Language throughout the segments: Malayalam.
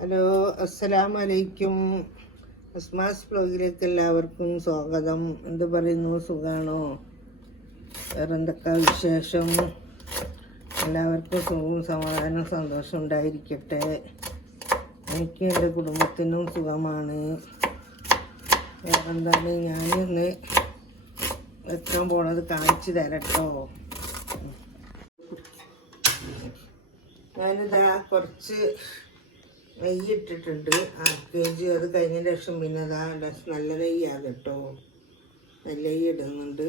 ഹലോ, അസ്സലാമലൈക്കും. അസ്മാസ് ബ്ലോഗിലേക്ക് എല്ലാവർക്കും സ്വാഗതം. എന്ത് പറയുന്നു, സുഖാണോ? വേറെന്തൊക്കെ വിശേഷം? എല്ലാവർക്കും സുഖവും സമാധാനവും സന്തോഷം ഉണ്ടായിരിക്കട്ടെ. എനിക്ക് എൻ്റെ കുടുംബത്തിനും സുഖമാണ്. വേറെന്താണ്, ഞാനിന്ന് വെക്കാൻ പോണത് കാണിച്ചു തരട്ടോ. ഞാനിതാ കുറച്ച് നെയ്യ് ഇട്ടിട്ടുണ്ട്, 1/2 kg. അത് കഴിഞ്ഞതിന് ശേഷം പിന്നെ അതാ നല്ല നെയ്യാണ് കേട്ടോ. നല്ല നെയ്യ് ഇടുന്നുണ്ട്.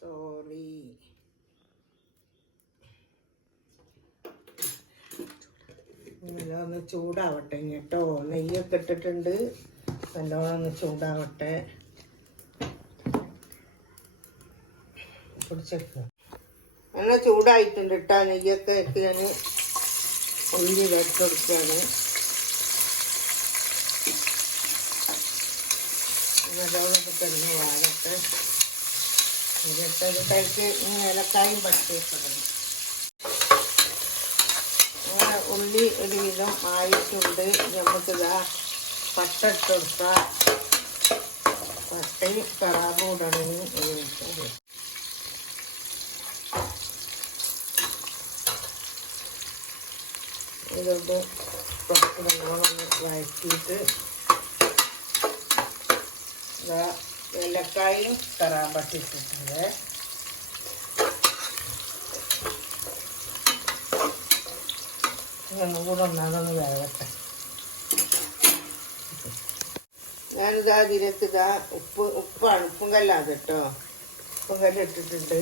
സോറി, ഒന്ന് ചൂടാവട്ടെ കേട്ടോ. നെയ്യൊക്കെ ഇട്ടിട്ടുണ്ട്, നല്ലോണം ഒന്ന് ചൂടാവട്ടെ. പൊടിച്ചെടുക്കുക. നല്ല ചൂടായിട്ടുണ്ട് കേട്ടോ. നെയ്യൊക്കെ ഇട്ട് ഞാൻ ഉള്ളി വറുത്തെടുക്കുകയാണ്. നല്ലോണമൊക്കെ കിടന്ന് വാഴട്ടെ. ഇതിട്ടതിലേക്ക് ഏലക്കായും പച്ചയിടണം. അങ്ങനെ ഉള്ളി ഒരുവിധം ആയിട്ടുണ്ട്. നമുക്കിതാ പട്ട ഇട്ട് കൊടുക്കാം. പട്ടയും കറാബും ഇടണമെങ്കിൽ ഇതൊന്ന് കുറച്ച് നല്ലോണം വഴറ്റിയിട്ട് ഏലക്കായും കറാമ്പട്ടി ഇട്ടിട്ടുണ്ട്. ഒന്നും കൂടെ ഒന്നാതൊന്ന് വേവട്ടെ. ഞാനിതാ ഇതിലേക്ക് ഉപ്പാണ്, ഉപ്പും കല്ലാണ് കേട്ടോ. ഉപ്പും കല്ല് ഇട്ടിട്ടുണ്ട്.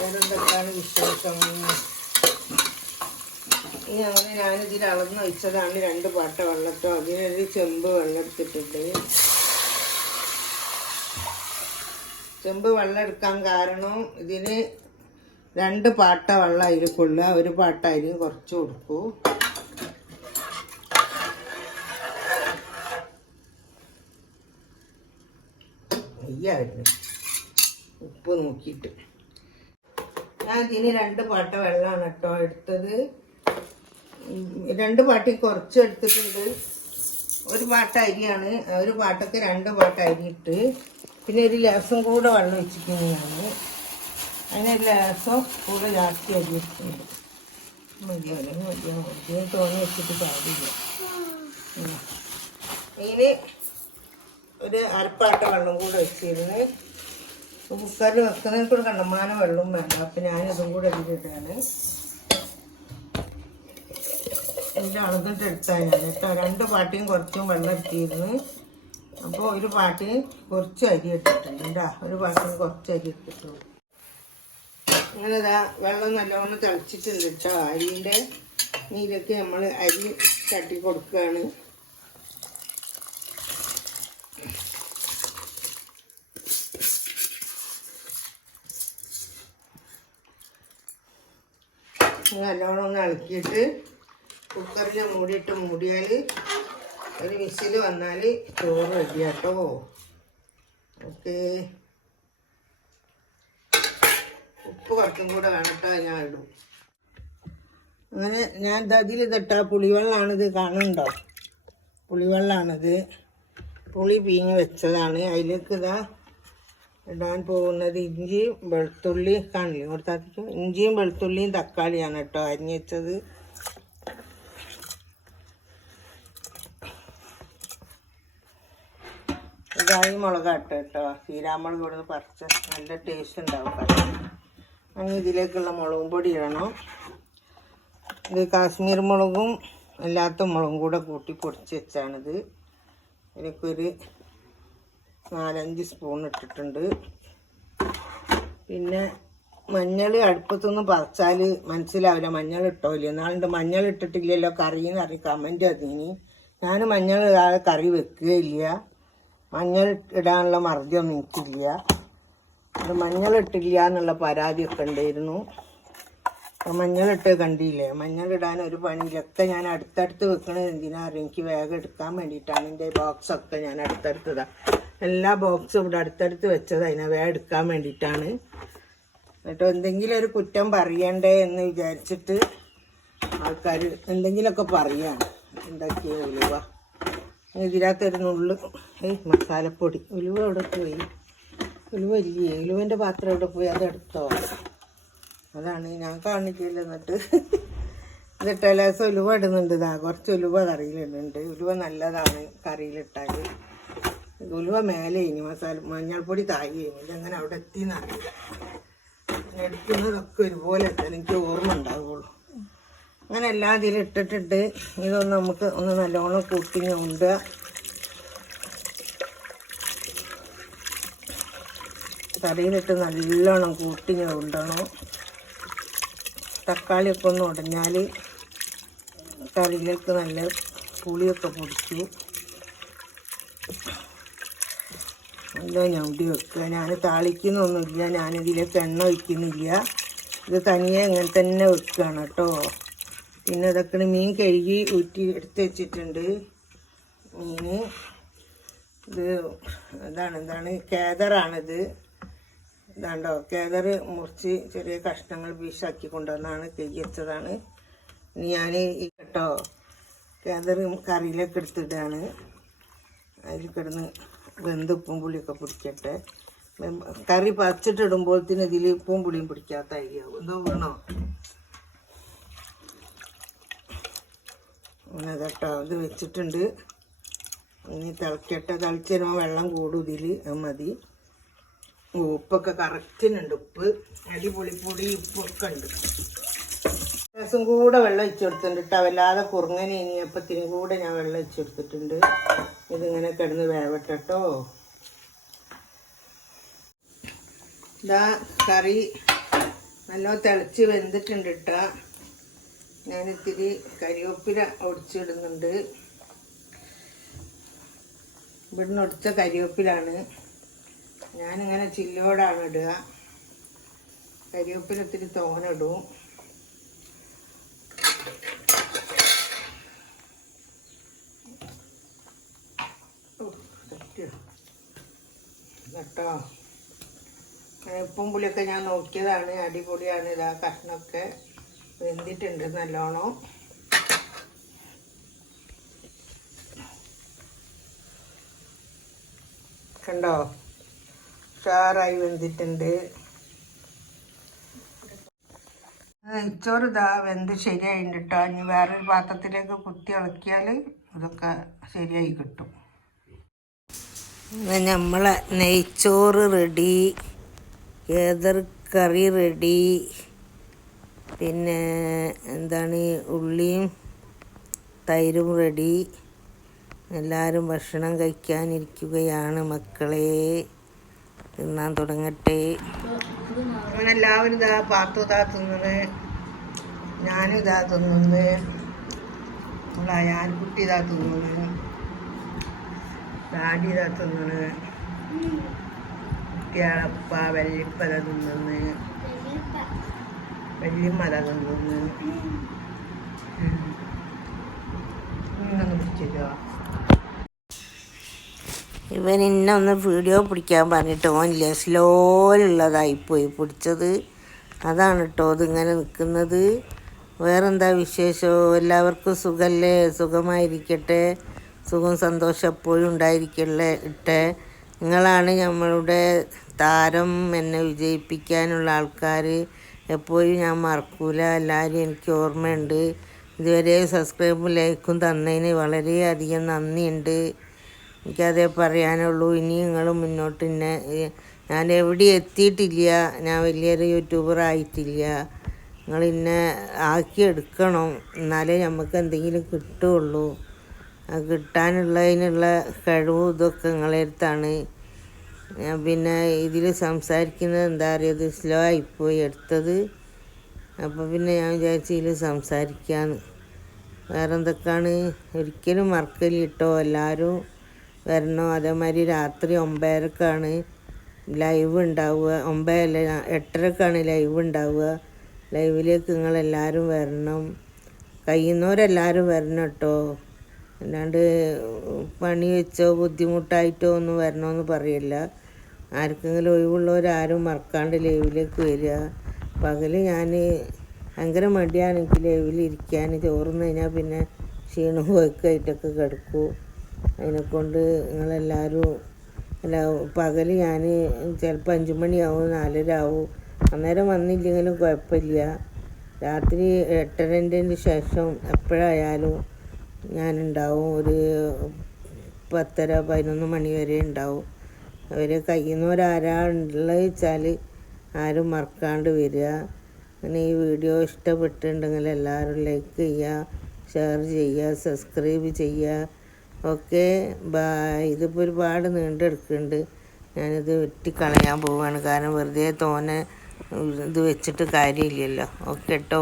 വേറെന്തൊക്കെയാണ് വിശേഷം? ഇനി അങ്ങനെ ഞാനിതിൽ അളന്ന് വെച്ചതാണ് 2 പാട്ട വെള്ളത്തോ. അതിനൊരു ചെമ്പ് വെള്ളം എടുത്തിട്ടുണ്ട്. ചെമ്പ് വെള്ളം എടുക്കാൻ കാരണം ഇതിന് 2 പാട്ട വെള്ളം അതിൽ കൊള്ളുക. 1 പാട്ട അതിന് കുറച്ച് കൊടുക്കൂ. നെയ്യായിരുന്നു ഉപ്പ് നോക്കിയിട്ട്. ഞാൻ ഇതിന് 2 പാട്ട വെള്ളമാണ് കേട്ടോ എടുത്തത്. 2 പാട്ടി കുറച്ച് എടുത്തിട്ടുണ്ട്. 1 പാട്ട അരിയാണ്. 1 പാട്ടക്ക് 2 പാട്ട അരി ഇട്ട് പിന്നെ ഒരു ലേസം കൂടെ വെള്ളം വെച്ചിരിക്കുന്നു ഞാൻ. അതിനൊരു ലേസം കൂടെ ജാസ്തി അരി വെച്ചിട്ടുണ്ട്. മതിയാവും തോന്നി വെച്ചിട്ട് കാര്യമില്ല. ഇതിന് ഒരു 1/2 പാട്ട വെള്ളം കൂടെ വെച്ചിരുന്നു. കുക്കറിൽ വെക്കുന്നതിൽ കൂടെ കണ്ടമാനം വെള്ളം വേണ്ട. അപ്പം ഞാനിതും കൂടെ ഇതിലിട്ടാണ് എൻ്റെ അളന്നിട്ട് എടുത്താൽ ഞാൻ കേട്ടോ. 2 പാട്ടിയും കുറച്ചും വെള്ളം എടുത്തിരുന്നു. അപ്പോൾ 1 പാട്ടിന് കുറച്ച് അരി ഇട്ടിട്ടുണ്ട് കേട്ടോ. 1 പാട്ടിന് കുറച്ച് അരി ഇട്ടിട്ടു. അങ്ങനെ വെള്ളം നല്ലോണം തിളച്ചിട്ടുണ്ട് കേട്ടോ. അരിൻ്റെ നീരൊക്കെ നമ്മൾ അരി തട്ടി കൊടുക്കുകയാണ്. നല്ലോണം ഒന്ന് ഇളക്കിയിട്ട് കുക്കറിൽ മൂടിയാൽ ഒരു വിസിൽ വന്നാൽ ചോറ് റെഡി കേട്ടോ. ഓക്കെ, ഉപ്പ് കുറച്ചും കൂടെ വേണട്ടോ. ഞാൻ ഇടും. അങ്ങനെ ഞാൻ ഇതിൽ ഇതിട്ടാ പുളിവെള്ളമാണിത്. കാണുന്നുണ്ടോ? പുളിവെള്ളമാണിത്. പുളി പീഞ്ഞ് വെച്ചതാണ്. അതിലേക്ക് ഇടാൻ പോകുന്നത് ഇഞ്ചിയും വെളുത്തുള്ളിയും. കാണില്ലേ കൊടുത്താക്കും? ഇഞ്ചിയും വെളുത്തുള്ളിയും തക്കാളിയാണ് കേട്ടോ അരിഞ്ഞ് വെച്ചത്. ഇതായി മുളകാട്ടോ കേട്ടോ. ചീരാമുളക് ഇവിടെ നിന്ന് പറിച്ച് നല്ല ടേസ്റ്റ് ഉണ്ടാവും. അങ്ങനെ ഇതിലേക്കുള്ള മുളകും പൊടി ഇടണം. ഇത് കാശ്മീർ മുളകും അല്ലാത്ത മുളകും കൂടെ കൂട്ടി പൊടിച്ച് വെച്ചാണിത്. ഇതിലേക്കൊരു 4-5 സ്പൂൺ ഇട്ടിട്ടുണ്ട്. പിന്നെ മഞ്ഞൾ അടുപ്പത്തൊന്നും പറിച്ചാൽ മനസ്സിലാവില്ല മഞ്ഞൾ ഇട്ടോ ഇല്ല. എന്നാളുണ്ട് മഞ്ഞൾ ഇട്ടിട്ടില്ലല്ലോ കറിയെന്ന് അറിയാം. കമൻറ്റ് അതിന്. ഞാൻ മഞ്ഞൾ ഇടാതെ കറി വെക്കുകയില്ല. മഞ്ഞൾ ഇടാനുള്ള മർദ്ദമൊന്നും എനിക്കില്ല. അത് മഞ്ഞൾ ഇട്ടില്ല എന്നുള്ള പരാതിയൊക്കെ ഉണ്ടായിരുന്നു. മഞ്ഞളിട്ട് കണ്ടില്ലേ, മഞ്ഞളിടാൻ ഒരു പണിയിലൊക്കെ ഞാൻ അടുത്തടുത്ത് വെക്കണത് എന്തിനാ അറിയാം, എനിക്ക് വേഗം എടുക്കാൻ വേണ്ടിയിട്ടാണ്. എൻ്റെ ബോക്സൊക്കെ ഞാൻ അടുത്തടുത്തതാണ്, എല്ലാ ബോക്സും ഇവിടെ അടുത്തടുത്ത് വെച്ചത് അതിനെ വേഗം എടുക്കാൻ വേണ്ടിയിട്ടാണ് കേട്ടോ. എന്തെങ്കിലും ഒരു കുറ്റം പറയണ്ടേ എന്ന് വിചാരിച്ചിട്ട് ആൾക്കാർ എന്തെങ്കിലുമൊക്കെ പറയാണ്. ഉണ്ടാക്കിയ ഉലുവ ഇതിനകത്തൊരു നുള്ളു മസാലപ്പൊടി. ഉലുവ എവിടെ പോയി? ഉലുവ ഇല്ലേ? ഉലുവൻ്റെ പാത്രം എവിടെ പോയി? അതെടുത്തോ? അതാണ് ഞാൻ കാണിക്കില്ല. എന്നിട്ട് ലേസം ഉലുവ ഇടുന്നുണ്ട്. കുറച്ച് ഉലുവ കറിയിലിടുന്നുണ്ട്. ഉലുവ നല്ലതാണ് കറിയിലിട്ടാൽ. ഉലുവ മേലെ ഇനി മഞ്ഞൾപ്പൊടി താഴെ ഇതെങ്ങനെ അവിടെ എത്തിയെന്നറിയില്ല. എടുക്കുന്നതൊക്കെ ഒരുപോലെ എത്താൻ എനിക്ക് ഓർമ്മ ഉണ്ടാവുള്ളൂ. അങ്ങനെ എല്ലാം ഇതിലിട്ടിട്ട് ഇതൊന്ന് നമുക്ക് ഒന്ന് നല്ലോണം കൂട്ടി ഞൗണ്ടുക. കറിയിലിട്ട് നല്ലോണം കൂട്ടി ഞൗണ്ടണം. തക്കാളിയൊക്കെ ഒന്ന് ഉടഞ്ഞാൽ കറിയിലേക്ക് നല്ല പുളിയൊക്കെ പൊടിച്ചു നല്ല ഞൗണ്ടി വെക്കുക. ഞാൻ താളിക്കുന്നൊന്നുമില്ല, ഞാനിതിലേക്ക് എണ്ണ ഒഴിക്കുന്നില്ല. ഇത് തനിയെ ഇങ്ങനെ തന്നെ വെക്കുകയാണ് കേട്ടോ. പിന്നെ ഇതൊക്കെ മീൻ കഴുകി ഊറ്റി എടുത്ത് വെച്ചിട്ടുണ്ട്. മീൻ ഇത് എന്താണ് കേദറാണിത്. ഇതാണ്ടോ കേദർ മുറിച്ച് ചെറിയ കഷ്ണങ്ങൾ പീസാക്കി കൊണ്ടുവന്നാണ് കഴുകി വെച്ചതാണ്. ഇനി ഞാൻ ഈ കേട്ടോ കേദർ കറിയിലേക്ക് എടുത്തിട്ടാണ്. അതിൽ കിടന്ന് വെന്ത് ഉപ്പും പുളിയൊക്കെ പിടിക്കട്ടെ. കറി പറിച്ചിട്ടിടുമ്പോഴത്തേന് ഇതിൽ ഉപ്പും പുളിയും പിടിക്കാത്ത അരിയാവും. എന്തോ വേണോ അങ്ങനെ കേട്ടോ. ഇത് വെച്ചിട്ടുണ്ട്. ഇനി തിളക്കട്ടെ. തിളച്ച് വരുമ്പോൾ വെള്ളം കൂടും ഇതിൽ. അത് മതി. ഉപ്പൊക്കെ കറക്റ്റിനുണ്ട്. ഉപ്പ് അടിപൊളി പൊടി ഉപ്പൊക്കെ ഉണ്ട്. രസം കൂടെ വെള്ളം ഒഴിച്ചു കൊടുത്തിട്ടുണ്ട് കേട്ടോ. വല്ലാതെ കുറുങ്ങനെ ഇനിയപ്പത്തിനും കൂടെ ഞാൻ വെള്ളം ഒഴിച്ചു കൊടുത്തിട്ടുണ്ട്. ഇതിങ്ങനെ കിടന്ന് വേവട്ടോ. ഇതാ കറി നല്ല തിളച്ച് വെന്തിട്ടുണ്ട് കേട്ടോ. ഞാനിത്തിരി കരിവേപ്പില ഒടിച്ചിടുന്നുണ്ട്. ഇവിടുന്ന് ഒടിച്ച കരിവേപ്പിലാണ്. ഞാനിങ്ങനെ ചില്ലോടാണ് ഇടുക. കരിവേപ്പില ഇത്തിരി തോനിടും. കേട്ടോ. ഉപ്പും പുളിയൊക്കെ ഞാൻ നോക്കിയതാണ്. അടിപൊളിയാണ്. ഇതാ കഷ്ണമൊക്കെ വെന്തിട്ടുണ്ട് നല്ലോണം. കണ്ടോ ഉഷാറായി വെന്തിട്ടുണ്ട്. നെയ്ച്ചോറ് ഇതാ വെന്ത് ശരിയായിട്ടുണ്ട് കേട്ടോ. ഇനി വേറൊരു പാത്രത്തിലേക്ക് കുത്തി ഇളക്കിയാൽ ഇതൊക്കെ ശരിയായി കിട്ടും. നമ്മളെ നെയ്ച്ചോറ് റെഡി, കേദർ കറി റെഡി. പിന്നെ എന്താണ് ഉള്ളിയും തൈരും റെഡി. എല്ലാവരും ഭക്ഷണം കഴിക്കാനിരിക്കുകയാണ് മക്കളെ. തിന്നാൻ തുടങ്ങട്ടെ. അങ്ങനെ എല്ലാവരും ഇതാ പാത്തു ഇതാ തിന്നത്, ഞാനും ഇതാ തിന്നത്, നമ്മളെ അയാൻകുട്ടി ഇതാ തിന്നത്, ഡാഡി ഇതാ തിന്നത്, കുട്ടിയാളപ്പ വല്യപ്പത തിന്നത്, വല്യമ്മത തിന്നത്. ഒന്ന് പിടിച്ചോ. ഇവൻ ഇന്നെ ഒന്ന് വീഡിയോ പിടിക്കാൻ പറഞ്ഞിട്ട് ഓനില്ല, സ്ലോയിലുള്ളതായിപ്പോയി പിടിച്ചത്. അതാണ് കേട്ടോ ഇതിങ്ങനെ നിൽക്കുന്നത്. വേറെന്താ വിശേഷം? എല്ലാവർക്കും സുഖമല്ലേ? സുഖമായിരിക്കട്ടെ. സുഖം സന്തോഷം എപ്പോഴും ഉണ്ടായിരിക്കല്ലേ ഇട്ടെ. നിങ്ങളാണ് നമ്മളുടെ താരം. എന്നെ വിജയിപ്പിക്കാനുള്ള ആൾക്കാർ. എപ്പോഴും ഞാൻ മറക്കൂല. എല്ലാവരും എനിക്ക് ഓർമ്മയുണ്ട്. ഇതുവരെ സബ്സ്ക്രൈബും ലൈക്കും തന്നതിന് വളരെയധികം നന്ദിയുണ്ട്. എനിക്കതേ പറയാനുള്ളൂ. ഇനി നിങ്ങൾ മുന്നോട്ട് ഞാൻ എവിടെ എത്തിയിട്ടില്ല. ഞാൻ വലിയൊരു യൂട്യൂബർ ആയിട്ടില്ല. നിങ്ങൾ ആക്കിയെടുക്കണം. എന്നാലേ നമുക്ക് എന്തെങ്കിലും കിട്ടുകയുള്ളൂ. കിട്ടാനുള്ളതിനുള്ള കഴിവും ഇതൊക്കെ നിങ്ങളെ അടുത്താണ്. ഞാൻ പിന്നെ ഇതിൽ സംസാരിക്കുന്നത് എന്താ അറിയത്, സ്ലോ ആയിപ്പോയി എടുത്തത്. അപ്പോൾ പിന്നെ ഞാൻ വിചാരിച്ചു ഇതിൽ സംസാരിക്കാമെന്ന്. വേറെ എന്തൊക്കെയാണ്? ഒരിക്കലും മറക്കല് കേട്ടോ. എല്ലാവരും വരണോ. അതേമാതിരി രാത്രി 9:30ക്കാണ് ലൈവ് ഉണ്ടാവുക. 9 അല്ല 8:30ക്കാണ് ലൈവ് ഉണ്ടാവുക. ലൈവിലേക്ക് നിങ്ങളെല്ലാവരും വരണം, കഴിയുന്നവരെല്ലാവരും വരണം കേട്ടോ. അല്ലാണ്ട് പണി വെച്ചോ ബുദ്ധിമുട്ടായിട്ടോ ഒന്നും വരണമെന്ന് പറയില്ല. ആർക്കെങ്കിലും ഒഴിവുള്ളവരാരും മറക്കാണ്ട് ലൈവിലേക്ക് വരിക. പകൽ ഞാൻ ഭയങ്കര മടിയാണ് എനിക്ക് ലൈവിലിരിക്കാൻ. ചോറുന്ന് കഴിഞ്ഞാൽ പിന്നെ ക്ഷീണം പോയിക്കായിട്ടൊക്കെ കിടക്കും. അതിനെക്കൊണ്ട് നിങ്ങളെല്ലാവരും പകൽ ഞാൻ ചിലപ്പോൾ 5 മണിയാവും, 4:30 ആവും. അന്നേരം വന്നില്ലെങ്കിലും കുഴപ്പമില്ല. രാത്രി 8:30-ൻ്റെ ശേഷം എപ്പോഴായാലും ഞാനുണ്ടാവും. ഒരു 10:30-11 മണി വരെ ഉണ്ടാവും. അവർ കഴിയുന്നവരാരാളുള്ളത് വെച്ചാൽ ആരും മറക്കാണ്ട് വരിക. അങ്ങനെ ഈ വീഡിയോ ഇഷ്ടപ്പെട്ടിട്ടുണ്ടെങ്കിൽ എല്ലാവരും ലൈക്ക് ചെയ്യുക, ഷെയർ ചെയ്യുക, സബ്സ്ക്രൈബ് ചെയ്യുക. Okay, bye. ഇതിപ്പോൾ ഒരുപാട് നീണ്ടെടുക്കുന്നുണ്ട്. ഞാനിത് വെട്ടിക്കളയാൻ പോവുകയാണ്. കാരണം വെറുതെ തോനെ ഇത് വെച്ചിട്ട് കാര്യമില്ലല്ലോ. ഓക്കെ കേട്ടോ.